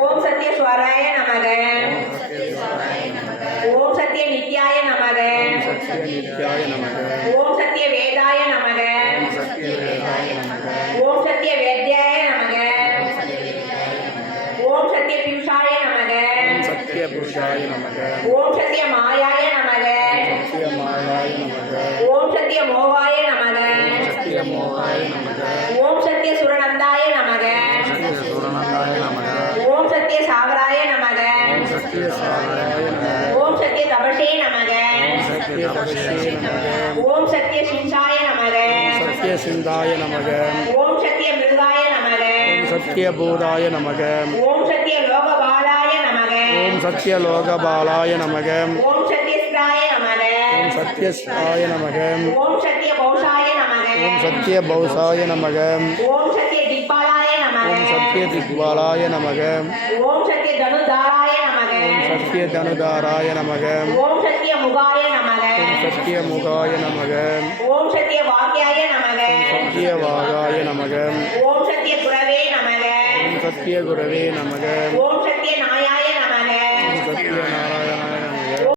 ஓம் சத்ய ஸ்வராய நமக. ஓம் சத்ய நித்யாய நமக. ஓம் சத்ய வேதாய நமக. ஓம் சத்ய வேத்யாய நமக. ஓம் சத்ய பியூஷாய நமக. ஓம் சத்ய மாயாய நமக. ஓம் சத்ய மோகாய நமக. ஓம் சத்ய சுரநந்தாய நமக. ஓம் சத்ய சாகராய நமக. ஓம் சத்ய தபசே நமக. ஓம் சத்ய சிந்தாய நமக. ஓம் சத்ய மிருகாய நமக. சத்யபூதாய நமக. ஓம் சத்ய லோகபாலாய நமக. ஓம் சத்யலோகபாலாய நமக. ஓம் சத்யஸ்தாய நமக. ஓம் சத்யஸ்தாய நமக. ஓம் சத்ய பௌஷாய நமக. ஓம் சத்யபௌசாய நமக. ஓம் சத்ய திக்பாலாய நமக. ஓம் சத்யதிக்பாலாய நமக. ஓம் சத்ய தனுதாராய நமக. ஓம் சத்யதனுதாராய நமக. ஓம் சத்ய முகாய நமக. ஓம் சத்யமுகாய நமக. ஓம் சத்ய வாக்யாய நமக. சத்யவாகாய நமக. ஓம் சத்ய குரவே நமக. ஓம் சத்யகுரவே நமக. ஓம்